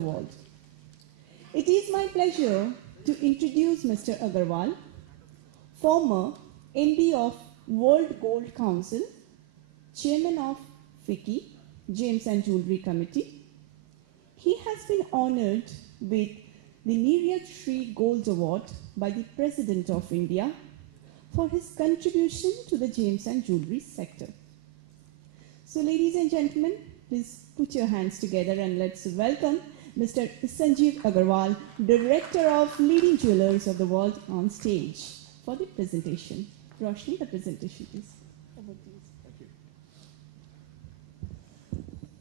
world. It is my pleasure to introduce Mr. Agarwal, former MD of World Gold Council, Chairman of FICCI, James and Jewelry Committee. He has been honored with the Neeraj Shri Gold Award by the President of India for his contribution to the James and Jewelry sector. So ladies and gentlemen, please put your hands together and let's welcome Mr. Sanjeev Agarwal, Director of Leading Jewelers of the World, on stage for the presentation. Roshni, the presentation, please. Over to you. Thank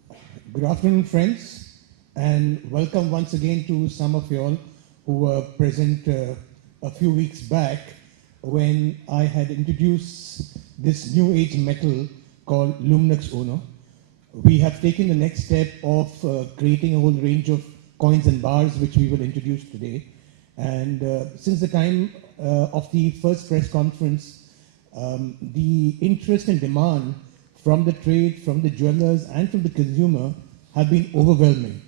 you. Good afternoon, friends, and welcome once again to some of you all who were present a few weeks back when I had introduced this new age metal called Luminux Uno. We have taken the next step of creating a whole range of coins and bars which we will introduce today. And since the time of the first press conference, the interest and demand from the trade, from the jewelers and from the consumer have been overwhelming.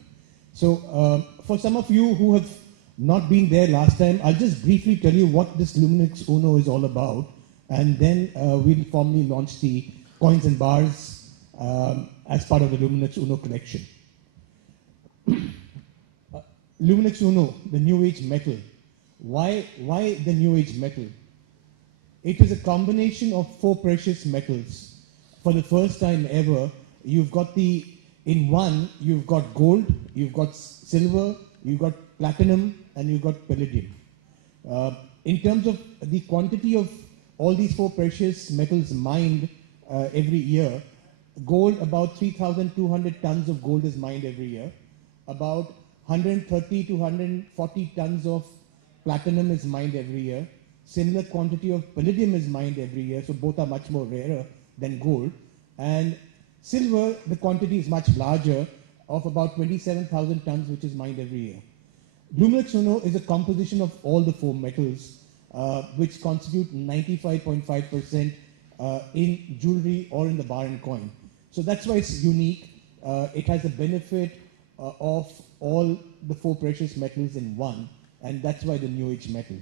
So for some of you who have not been there last time, I'll just briefly tell you what this Luminux Uno is all about, and then we'll formally launch the coins and bars as part of the Luminux Uno collection. Luminux Uno, the new age metal. Why the new age metal? It is a combination of 4 precious metals. For the first time ever, you've got in one, you've got gold, you've got silver, you've got platinum, and you've got palladium. In terms of the quantity of all these 4 precious metals mined every year, gold, about 3,200 tons of gold is mined every year. About 130 to 140 tons of platinum is mined every year. Similar quantity of palladium is mined every year, so both are much more rarer than gold. And silver, the quantity is much larger, of about 27,000 tons, which is mined every year. Luminux Uno is a composition of all the 4 metals, which constitute 95.5% in jewelry or in the bar and coin. So that's why it's unique. It has the benefit of all the 4 precious metals in one, and that's why the new age metal.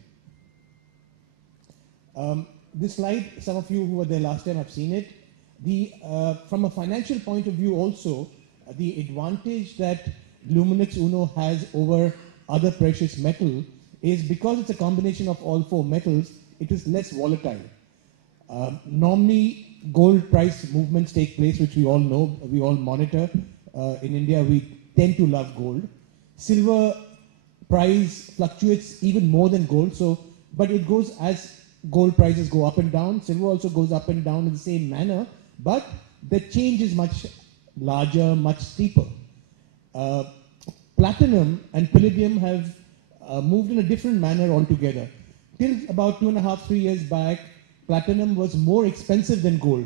This slide, some of you who were there last time have seen it. From a financial point of view also, the advantage that Luminux Uno has over other precious metal is because it's a combination of all 4 metals, it is less volatile. Normally, gold price movements take place, which we all know, we all monitor. In India, we tend to love gold. Silver price fluctuates even more than gold, but it goes as gold prices go up and down. Silver also goes up and down in the same manner, but the change is much larger, much steeper. Platinum and palladium have moved in a different manner altogether. Till about 2.5, 3 years back, platinum was more expensive than gold.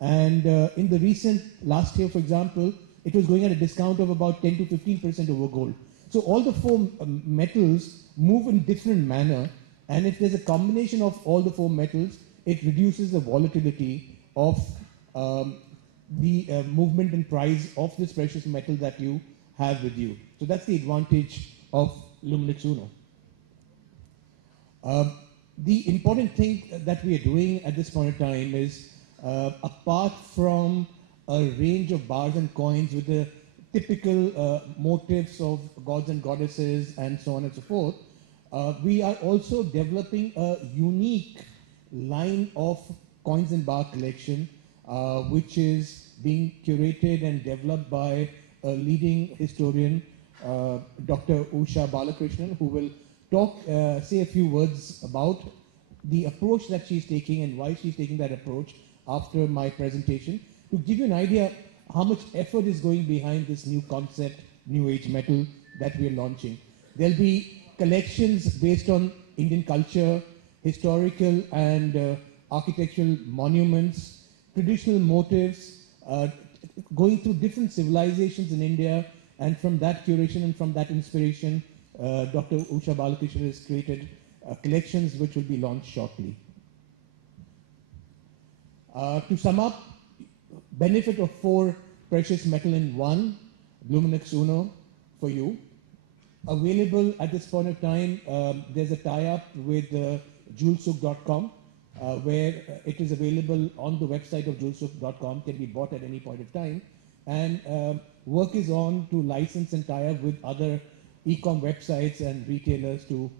And in the recent last year, for example, it was going at a discount of about 10 to 15% over gold. So all the 4 metals move in different manner. And if there's a combination of all the 4 metals, it reduces the volatility of the movement and price of this precious metal that you have with you. So that's the advantage of Luminux Uno. The important thing that we are doing at this point in time is, apart from a range of bars and coins with the typical motifs of gods and goddesses and so on and so forth, we are also developing a unique line of coins and bar collection, which is being curated and developed by a leading historian, Dr. Usha Balakrishnan, who will say a few words about the approach that she's taking and why she's taking that approach after my presentation, to give you an idea how much effort is going behind this new concept, new age metal that we are launching. There'll be collections based on Indian culture, historical and architectural monuments, traditional motifs, going through different civilizations in India, and from that curation and from that inspiration, Dr. Usha Balakrishnan has created collections which will be launched shortly. To sum up, benefit of 4 precious metal in one, Luminux Uno for you. Available at this point of time, there's a tie-up with julesuk.com, where it is available on the website of julesuk.com, can be bought at any point of time. And work is on to license and tie up with other e-com websites and retailers to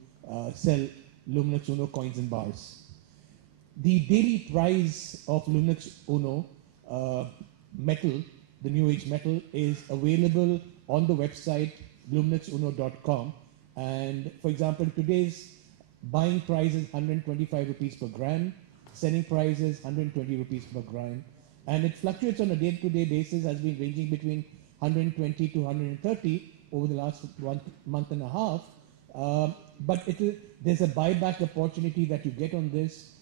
sell Luminix Uno coins and bars. The daily price of Luminix Uno metal, the new age metal, is available on the website luminixuno.com. And for example, today's buying price is 125 rupees per gram, selling price is 120 rupees per gram, and it fluctuates on a day-to-day basis, has been ranging between 120 to 130 over the last 1 month and a half. But there's a buyback opportunity that you get on this,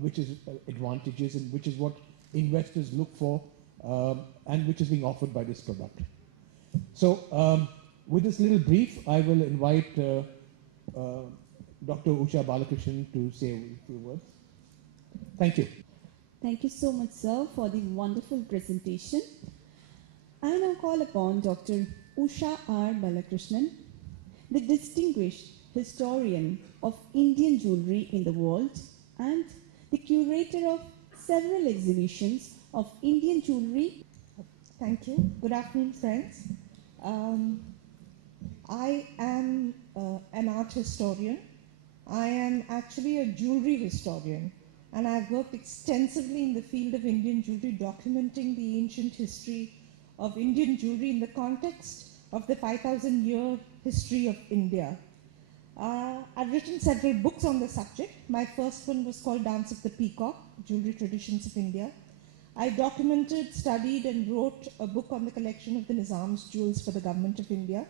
which is advantages, and which is what investors look for, and which is being offered by this product. So with this little brief, I will invite Dr. Usha Balakrishnan to say a few words. Thank you. Thank you so much, sir, for the wonderful presentation. I now call upon Dr. Usha R. Balakrishnan, the distinguished historian of Indian jewelry in the world and the curator of several exhibitions of Indian jewelry. Thank you. Good afternoon, friends. I am an art historian. I am actually a jewelry historian, and I've worked extensively in the field of Indian jewelry, documenting the ancient history of Indian jewelry in the context of the 5,000-year history of India. I've written several books on the subject. My first one was called Dance of the Peacock, Jewelry Traditions of India. I documented, studied, and wrote a book on the collection of the Nizam's jewels for the Government of India.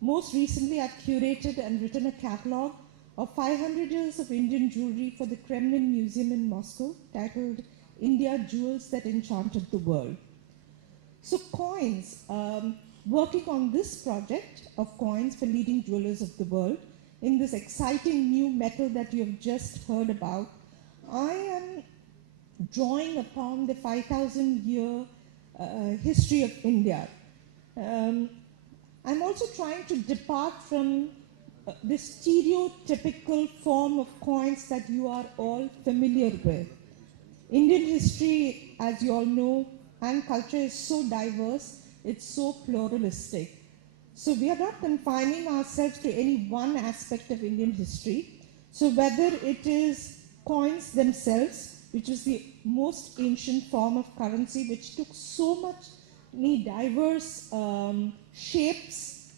Most recently, I've curated and written a catalogue of 500 years of Indian jewelry for the Kremlin Museum in Moscow, titled India Jewels That Enchanted the World. So coins, working on this project of coins for leading jewelers of the world, in this exciting new metal that you have just heard about, I am drawing upon the 5,000-year history of India. I'm also trying to depart from the stereotypical form of coins that you are all familiar with. Indian history, as you all know, and culture is so diverse, it's so pluralistic. So we are not confining ourselves to any one aspect of Indian history. So whether it is coins themselves, which is the most ancient form of currency, which took so many diverse shapes,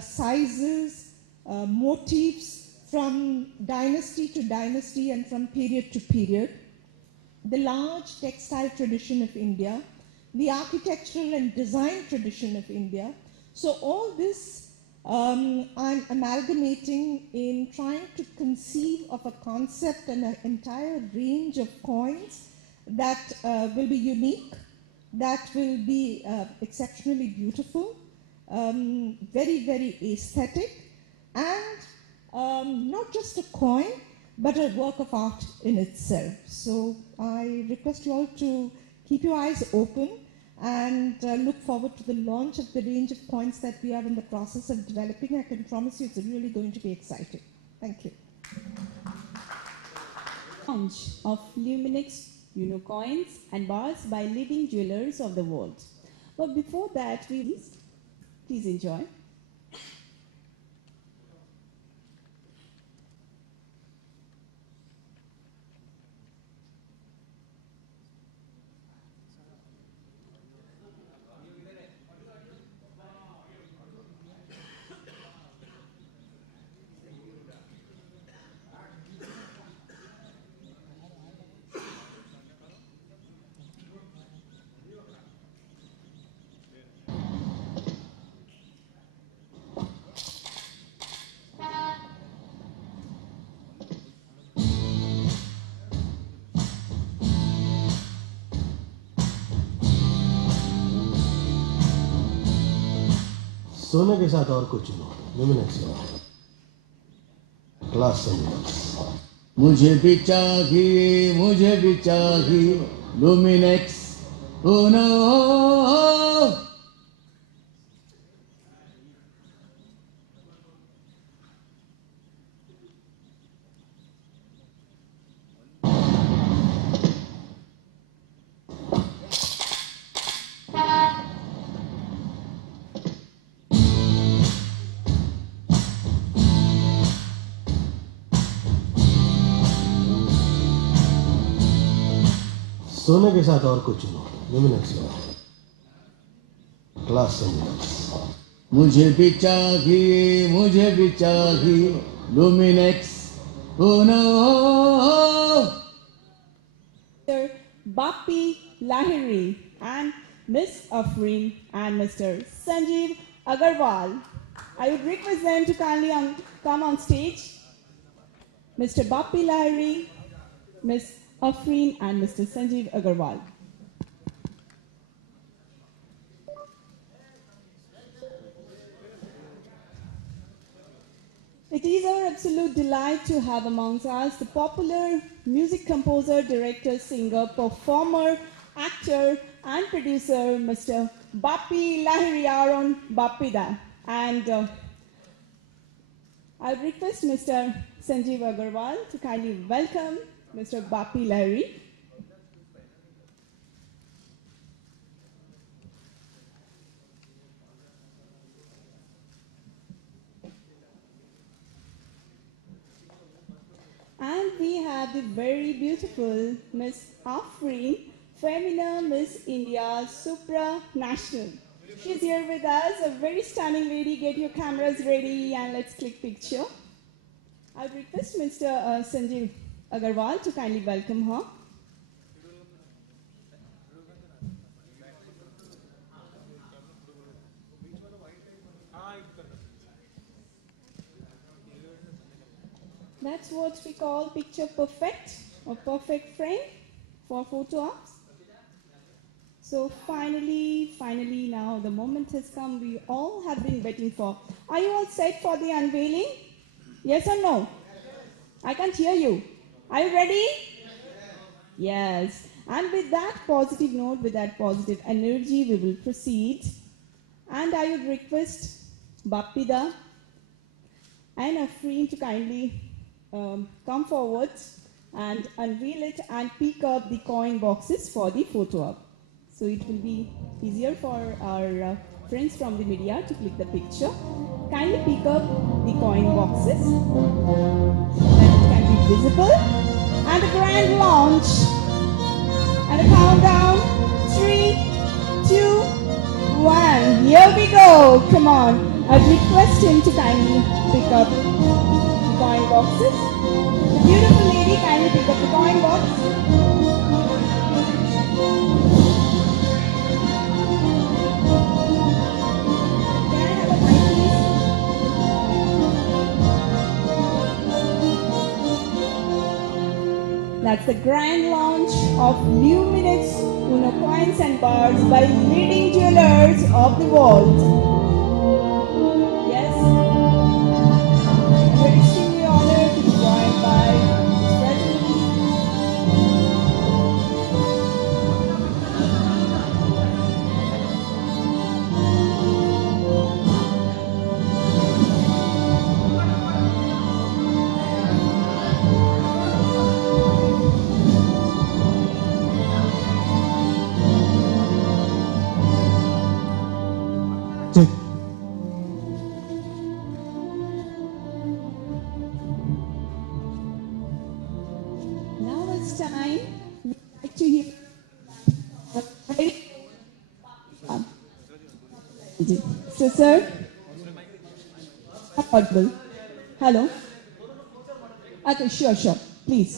sizes, motifs from dynasty to dynasty and from period to period, the large textile tradition of India, the architectural and design tradition of India. So all this I'm amalgamating in trying to conceive of a concept and an entire range of coins that will be unique, that will be exceptionally beautiful, very, very aesthetic, and not just a coin, but a work of art in itself. So I request you all to keep your eyes open and look forward to the launch of the range of coins that we are in the process of developing. I can promise you it's really going to be exciting. Thank you. Launch of Luminix Uno coins and bars by leading jewelers of the world. But before that, please enjoy. सोने के साथ और कुछ चुनो, लुमिनेक्स class मुझे भी चाहिए लुमिनेक्स उनो सोने के साथ और कुछ चुनो, ल्यूमिनेक्स लो, क्लास संगीत। मुझे भी चाहिए ल्यूमिनेक्स उनो। Mr. Bappi Lahiri and Miss Afreen and Mr. Sanjeev Agarwal. I would request them to kindly come on stage. Mr. Bappi Lahiri, Miss Afreen and Mr. Sanjeev Agarwal. It is our absolute delight to have amongst us the popular music composer, director, singer, performer, actor, and producer, Mr. Bappi Lahiri Aaron Bappida. And I request Mr. Sanjeev Agarwal to kindly welcome Mr. Bappi Lahiri. And we have the very beautiful Miss Afreen, Femina Miss India Supranational. She's here with us, a very stunning lady. Get your cameras ready and let's click picture. I would request Mr. Sanjeev Agarwal to kindly welcome her. That's what we call picture perfect or perfect frame for photo ops. So finally now the moment has come we all have been waiting for. Are you all set for the unveiling? Yes or no? I can't hear you. Are you ready? Yes. And with that positive note, with that positive energy, we will proceed. And I would request Bappida and Afreen to kindly come forward and unveil it and pick up the coin boxes for the photo op. So it will be easier for our friends from the media to click the picture. Kindly pick up the coin boxes so that it can be visible. And the grand launch. And a countdown. 3, 2, 1. Here we go. Come on. I request him to kindly pick up the coin boxes. The beautiful lady kindly pick up the coin box. Can I have a mic, please? That's the grand launch of Luminex Uno coins and bars by leading jewelers of the world. Yes, we're extremely honored to be joined by His President. Check. Now it's time. We'd like to hear. So, sir. Audible. Hello. Okay, sure. Please.